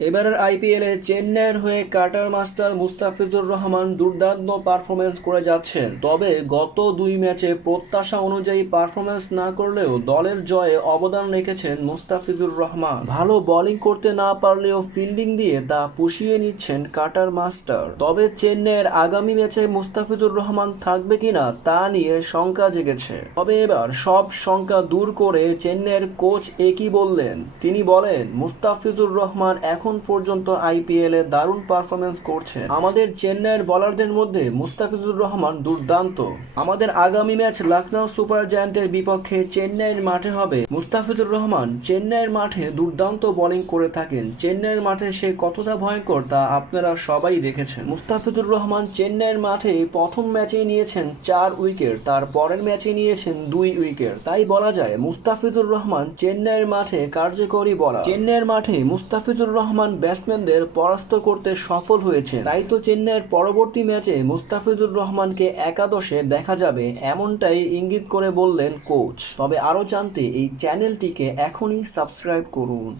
এবারের আইপিএলে চেন্নাইয়ের হয়ে কাটার মাস্টার মুস্তাফিজুর রহমান দুর্দান্ত পারফরমেন্স করে যাচ্ছেন। তবে গত দুই ম্যাচে প্রত্যাশা অনুযায়ী পারফরমেন্স না করলেও দলের জয়ে অবদান রেখেছেন মুস্তাফিজুর রহমান। ভালো বোলিং করতে না পারলেও ফিল্ডিং দিয়ে তা পুষিয়ে নিচ্ছেন কাটার মাস্টার। তবে চেন্নাইয়ের আগামী ম্যাচে মুস্তাফিজুর রহমান থাকবে কিনা তা নিয়ে শঙ্কা জেগেছে। তবে এবার সব শঙ্কা দূর করে চেন্নাইয়ের কোচ একই বললেন। তিনি বলেন, মুস্তাফিজুর রহমান এখন পর্যন্ত আইপিএলে দারুণ পারফরমেন্স করছেন। আমাদের চেন্নাইয়ের বোলারদের মধ্যে মুস্তাফিজুর রহমান দুর্দান্ত। আমাদের আগামী ম্যাচ লখনৌ সুপার জায়ান্টের বিপক্ষে চেন্নাইয়ের মাঠে হবে। মুস্তাফিজুর রহমান চেন্নাইয়ের মাঠে দুর্দান্ত বোলিং করে থাকেন। চেন্নাইয়ের মাঠে সে কতটা ভয়ঙ্কর তা আপনারা সবাই দেখেছেন। মুস্তাফিজুর রহমান চেন্নাইয়ের মাঠে প্রথম ম্যাচেই নিয়েছেন 4 উইকেট, তার পরের ম্যাচে নিয়েছেন 2 উইকেট। তাই বলা যায় মুস্তাফিজুর রহমান চেন্নাইয়ের মাঠে কার্যকরী বোলার। চেন্নাইয়ের মাঠে মুস্তাফিজুর রহমান ব্যাটসম্যানদের পরাস্ত করতে সফল হয়েছে। তাই তো চেন্নাইয়ের পরবর্তী ম্যাচে মুস্তাফিজুর রহমানকে একাদশে দেখা যাবে, এমনটাই ইঙ্গিত করে বললেন কোচ। তবে আরও জানতে এই চ্যানেলটিকে এখনই সাবস্ক্রাইব করুন।